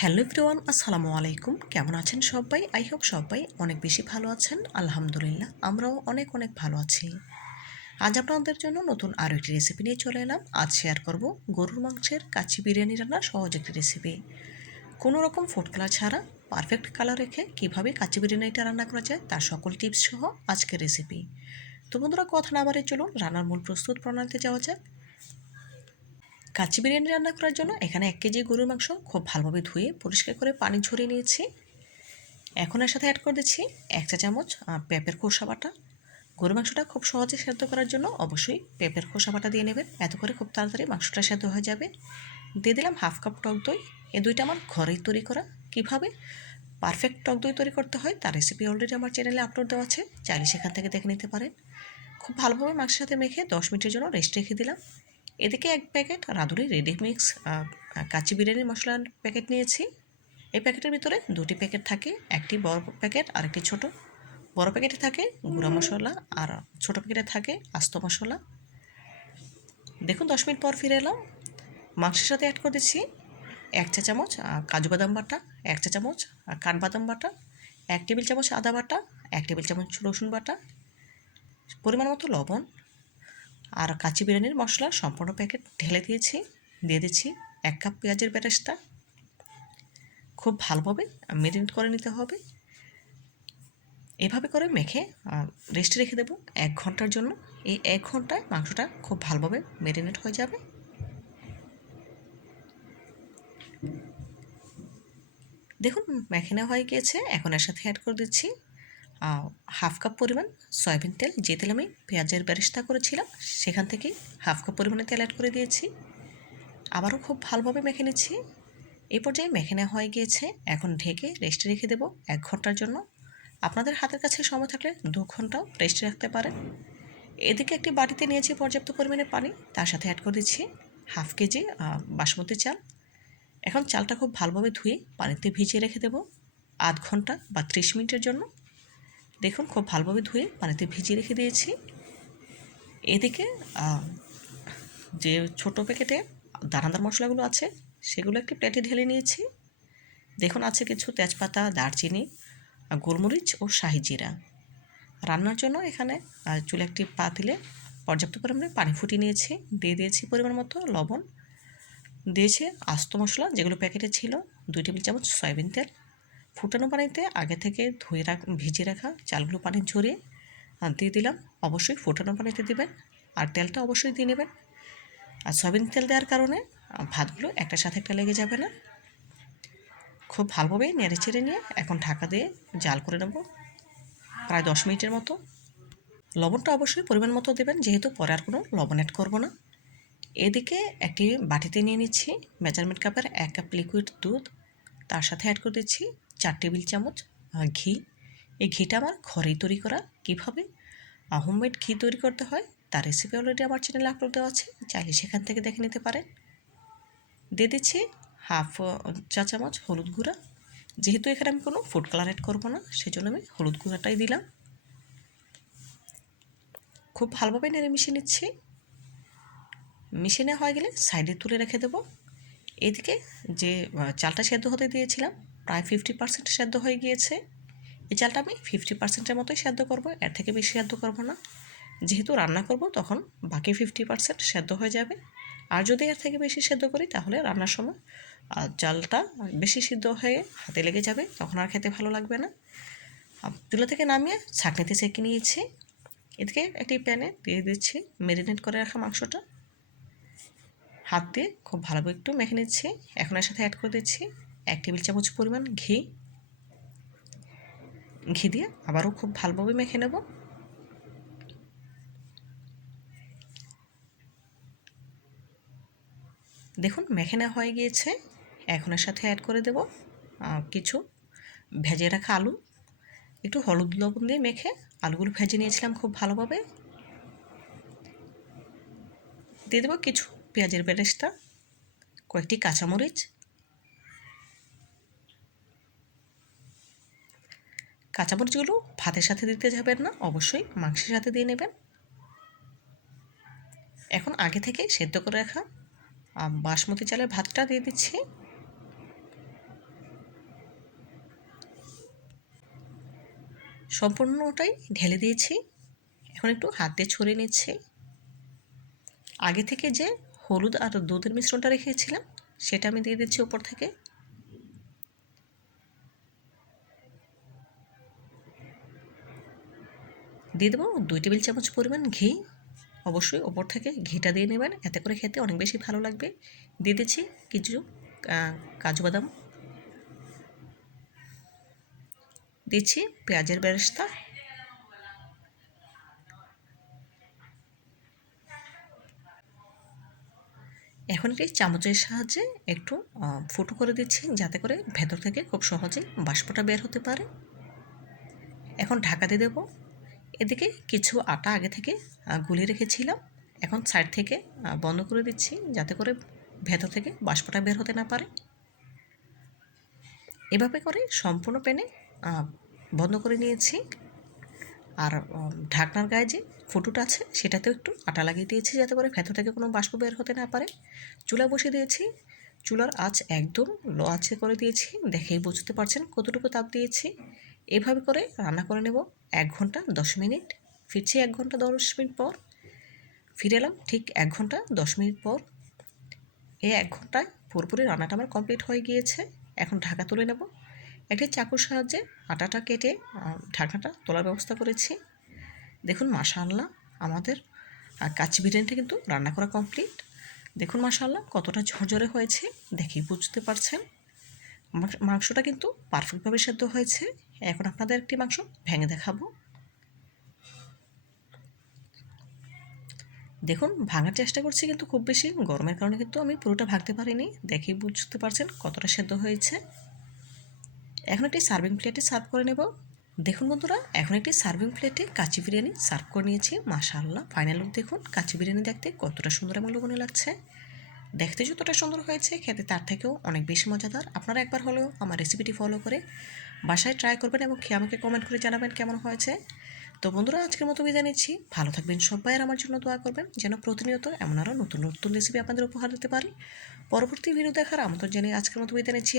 Hello everyone, আসসালামু আলাইকুম। কেমন আছেন সবাই? আই হোপ সবাই অনেক বেশি ভালো আছেন। আলহামদুলিল্লাহ, আমরাও অনেক অনেক ভালো আছি। আজ আপনাদের জন্য নতুন আরও একটি রেসিপি নিয়ে চলে এলাম। আজ শেয়ার করব গরুর মাংসের কাচ্চি বিরিয়ানি রান্নার সহজ একটি রেসিপি কোনো রকম ফুড কালার ছাড়া পারফেক্ট কালার রেখে কীভাবে কাচ্চি বিরিয়ানিটা রান্না করা যায় তার সকল টিপস সহ আজকের রেসিপি তো বন্ধুরা, কথা না বাড়ে চলুন, রান্নার মূল প্রস্তুত প্রণালীতে যাওয়া যাক। কাচ্চি বিরিয়ানি রান্না করার জন্য এখানে এক কেজি গরুর মাংস খুব ভালোভাবে ধুয়ে পরিষ্কার করে পানি ঝরিয়ে নিয়েছি। এখন এর সাথে অ্যাড করে দিচ্ছি এক চা চামচ পেঁপের খোসা বাটা। গরুর মাংসটা খুব সহজে সেদ্ধ করার জন্য অবশ্যই পেঁপের খোসা বাটা দিয়ে নেবেন। এত করে খুব তাড়াতাড়ি মাংসটা সেদ্ধ হয়ে যাবে। দিয়ে দিলাম হাফ কাপ টক দই। এ দুইটা আমার ঘরেই তৈরি করা। কীভাবে পারফেক্ট টক দই তৈরি করতে হয় তার রেসিপি অলরেডি আমার চ্যানেলে আপলোড দেওয়া আছে। চাইলে সেখান থেকে দেখে নিতে পারেন। খুব ভালোভাবে মাংসের সাথে মেখে দশ মিনিটের জন্য রেস্ট রেখে দিলাম। এদিকে এক প্যাকেট রাঁধুনি রেডি মিক্স কাচি বিরিয়ানির মশলার প্যাকেট নিয়েছি। এই প্যাকেটের ভিতরে দুটি প্যাকেট থাকে, একটি বড় প্যাকেট আর একটি ছোটো। বড় প্যাকেটে থাকে গুঁড়া মশলা আর ছোটো প্যাকেটে থাকে আস্ত মশলা। দেখুন, দশ মিনিট পর ফিরে এলাম। মাংসের সাথে অ্যাড করে দিচ্ছি এক চা চামচ কাজু বাদাম বাটা, এক চা চামচ কাঠবাদাম বাটা, এক টেবিল চামচ আদা বাটা, এক টেবিল চামচ রসুন বাটা। পরিমাণ মতো লবণ আর কাঁচি বিরিয়ানির মশলা সম্পূর্ণ প্যাকেট ঢেলে দিয়েছি, দিয়ে দিচ্ছি এক কাপ পেঁয়াজের বেরেস্তা। খুব ভালোভাবে মেরিনেট করে নিতে হবে। এভাবে করে মেখে রেস্টে রেখে দেবো এক ঘণ্টার জন্য। এই এক ঘন্টায় মাংসটা খুব ভালোভাবে মেরিনেট হয়ে যাবে। দেখুন, মেখে হয়ে গিয়েছে। এখন এর সাথে অ্যাড করে দিচ্ছি হাফ কাপ পরিমাণ সয়াবিন তেল, যে তেল আমি পেঁয়াজের ব্যারিস্তা করেছিলাম, সেখান থেকে হাফ কাপ পরিমাণে তেল অ্যাড করে দিয়েছি। আবারও খুব ভালোভাবে মেখে নিচ্ছি। এই পর্যায়ে মেখে নেওয়া হয়ে গিয়েছে। এখন ঢেকে রেস্টে রেখে দেবো এক ঘণ্টার জন্য। আপনাদের হাতের কাছে সময় থাকলে দু ঘন্টাও রেস্টে রাখতে পারেন। এদিকে একটি বাটিতে নিয়েছি পর্যাপ্ত পরিমাণে পানি, তার সাথে অ্যাড করে দিচ্ছি হাফ কেজি বাসমতি চাল। এখন চালটা খুব ভালোভাবে ধুয়ে পানিতে ভিজিয়ে রেখে দেবো। আধ ঘণ্টা বা ত্রিশ মিনিটের জন্য। দেখুন, খুব ভালোভাবে ধুয়ে পানিতে ভিজিয়ে রেখে দিয়েছি। এদিকে যে ছোট প্যাকেটে দানাদার মশলাগুলো আছে, সেগুলো একটি প্লেটে ঢেলে নিয়েছি। দেখুন, আছে কিছু তেজপাতা, দারচিনি, গোলমরিচ ও শাহি জিরা। রান্নার জন্য এখানে চুলে একটি পাতিলে পর্যাপ্ত পরিমাণে পানি ফুটিয়ে নিয়েছি। দিয়ে দিয়েছি পরিমাণ মতো লবণ। দিয়েছি আস্ত মশলা, যেগুলো প্যাকেটে ছিল, দুই টেবিল চামচ সয়াবিন তেল। ফুটানো পানিতে আগে থেকে ধুয়ে রাখ, ভিজিয়ে রাখা চালগুলো পানি ঝরিয়ে দিয়ে দিলাম। অবশ্যই ফুটানো পানিতে দিবেন আর তেলটা অবশ্যই দিয়ে নেবেন। আর সয়াবিন তেল দেওয়ার কারণে ভাতগুলো একটার সাথে একটা লেগে যাবে না। খুব ভালোভাবে নেড়ে চেড়ে নিয়ে এখন ঢাকা দিয়ে জাল করে নেব প্রায় দশ মিনিটের মতো। লবণটা অবশ্যই পরিমাণ মতো দেবেন, যেহেতু পরে আর কোনো লবণ অ্যাড করব না। এদিকে একটি বাটিতে নিয়ে নিচ্ছি, মেজারমেন্ট কাপের এক কাপ লিকুইড দুধ, তার সাথে অ্যাড করে দিচ্ছি চার টেবিল চামচ ঘি। এই ঘিটা আমার ঘরেই তৈরি করা। কীভাবে? হোমমেড ঘি তৈরি করতে হয়। তার রেসিপি অলরেডি আমার চ্যানেলে আপলোড দেওয়া আছে। চাইলে সেখান থেকে দেখে নিতে পারেন। দিয়ে দিচ্ছি হাফ চা চামচ হলুদ গুঁড়া। যেহেতু এখানে আমি কোনো ফুড কালার অ্যাড করব না, সেজন্য আমি হলুদ গুঁড়াটাই দিলাম। খুব ভালোভাবে নেড়ে মিশিয়ে নিচ্ছি। মিশিয়ে নেওয়া হয়ে গেলে সাইডে তুলে রেখে দেবো। এদিকে যে চালটা সেদ্ধ হতে দিয়েছিলাম, প্রায় ফিফটি পার্সেন্ট সেদ্ধ হয়ে গিয়েছে। এই চালটা আমি ফিফটি পার্সেন্টের মতোই সেদ্ধ করব, এর থেকে বেশি সেদ্ধ করব না। যেহেতু রান্না করব, তখন বাকি ফিফটি পার্সেন্ট সেদ্ধ হয়ে যাবে। আর যদি এর থেকে বেশি সেদ্ধ করি, তাহলে রান্নার সময় চালটা বেশি সিদ্ধ হয়ে হাতে লেগে যাবে, তখন আর খেতে ভালো লাগবে না। চুলা থেকে নামিয়ে ছাঁকনিতে চেকে নিয়েছি। এদিকে একটি প্যানে দিয়ে দিচ্ছি মেরিনেট করে রাখা মাংসটা। হাত দিয়ে খুব ভালোভাবে একটু মেখে নিচ্ছি। এখন এর সাথে অ্যাড করে দিচ্ছি এক টেবিল চামচ পরিমাণ ঘি। ঘি দিয়ে আবারও খুব ভালোভাবে মেখে নেব। দেখুন, মেখে নেওয়া হয়ে গিয়েছে। এখন এর সাথে অ্যাড করে দেব কিছু ভেজে রাখা আলু। একটু হলুদ লবণ দিয়ে মেখে আলুগুলো ভেজে নিয়েছিলাম খুব ভালোভাবে। দিয়ে দেবো কিছু পেঁয়াজের বেরেস্তা, কয়েকটি কাঁচামরিচ, কাঁচামরিচগুলো ভাতের সাথে দিতে যাবেন না, অবশ্যই মাংসের সাথে দিয়ে নেবেন। এখন আগে থেকে সেদ্ধ করে রাখা বাসমতি চালের ভাতটা দিয়ে দিচ্ছি। সম্পূর্ণটাই ঢেলে দিয়েছি। এখন একটু হাত দিয়ে ছড়িয়ে নিচ্ছি। আগে থেকে যে হলুদ আর দুধের মিশ্রণটা রেখেছিলাম, সেটা আমি দিয়ে দিচ্ছি উপর থেকে। দিয়ে দেবো দুই টেবিল চামচ পরিমাণ ঘি। অবশ্যই ওপর থেকে ঘিটা দিয়ে নেবেন, এতে করে খেতে অনেক বেশি ভালো লাগবে। দিয়ে দিচ্ছি কিছু কাজু বাদাম। দিচ্ছি পেঁয়াজের বেরেস্তা। এখন একটি চামচের সাহায্যে একটু ফুটো করে দিচ্ছি যাতে করে ভেতর থেকে খুব সহজেই বাষ্পটা বের হতে পারে। এখন ঢাকা দিয়ে দেবো। এদিকে কিছু আটা আগে থেকে গুলিয়ে রেখেছিলাম। এখন সাইড থেকে বন্ধ করে দিচ্ছি যাতে করে ভেতর থেকে বাষ্পটা বের হতে না পারে। এভাবে করে সম্পূর্ণ প্যানে বন্ধ করে নিয়েছি। আর ঢাকনার গায়ে যে ফুটোটা আছে, সেটাতেও একটু আটা লাগিয়ে দিয়েছি যাতে করে ভেতর থেকে কোনো বাষ্প বের হতে না পারে। চুলা বসিয়ে দিয়েছি। চুলার আঁচ একদম লো আঁচে করে দিয়েছি। দেখেই বুঝতে পারছেন কতটুকু তাপ দিয়েছি। এভাবে করে রান্না করে নেব এক ঘণ্টা দশ মিনিট। ফিরছি এক ঘণ্টা দশ মিনিট পর। ফিরে এলাম ঠিক এক ঘণ্টা দশ মিনিট পর। এই এক ঘন্টায় পুরোপুরি রান্নাটা আমার কমপ্লিট হয়ে গিয়েছে। এখন ঢাকা তুলে নেব। একটি চাকুর সাহায্যে আটাটা কেটে ঢাকনাটা তোলার ব্যবস্থা করেছি। দেখুন, মাশাআল্লাহ, আমাদের কাচ্চি বিরিয়ানিটা কিন্তু রান্না করা কমপ্লিট দেখুন, মাশাআল্লাহ, কতটা ঝরঝরে হয়েছে, দেখেই বুঝতে পারছেন। মাংসটা কিন্তু পারফেক্টভাবে সেদ্ধ হয়েছে। এখন আপনাদের একটি মাংস ভেঙে দেখাবো। দেখুন, ভাঙার চেষ্টা করছি কিন্তু খুব বেশি। গরমের কারণে কিন্তু আমি পুরোটা ভাগতে পারিনি। দেখেই বুঝতে পারছেন কতটা সেদ্ধ হয়েছে। এখন একটি সার্ভিং প্লেটে সার্ভ করে নেব। দেখুন বন্ধুরা, এখন একটি সার্ভিং প্লেটে কাচি বিরিয়ানি সার্ভ করে নিয়েছি। মাশাআল্লাহ ফাইনাল লুক দেখুন। কাচি বিরিয়ানি দেখতে কতটা সুন্দর এবং লোভনীয় লাগছে। দেখতে যতটা সুন্দর হয়েছে, খেতে তার থেকেও অনেক বেশি মজাদার। আপনারা একবার হলেও আমার রেসিপিটি ফলো করে বাসায় ট্রাই করবেন এবং খেয়ে আমাকে কমেন্ট করে জানাবেন কেমন হয়েছে। তো বন্ধুরা, আজকের মতো বিদায় নিচ্ছি। ভালো থাকবেন সবাই আর আমার জন্য দোয়া করবেন যেন প্রতিনিয়ত এমন আরও নতুন নতুন রেসিপি আপনাদের উপহার দিতে পারি। পরবর্তী ভিডিও দেখার আমন্ত্রণ জানিয়ে আজকের মতো বিদায় নিচ্ছি।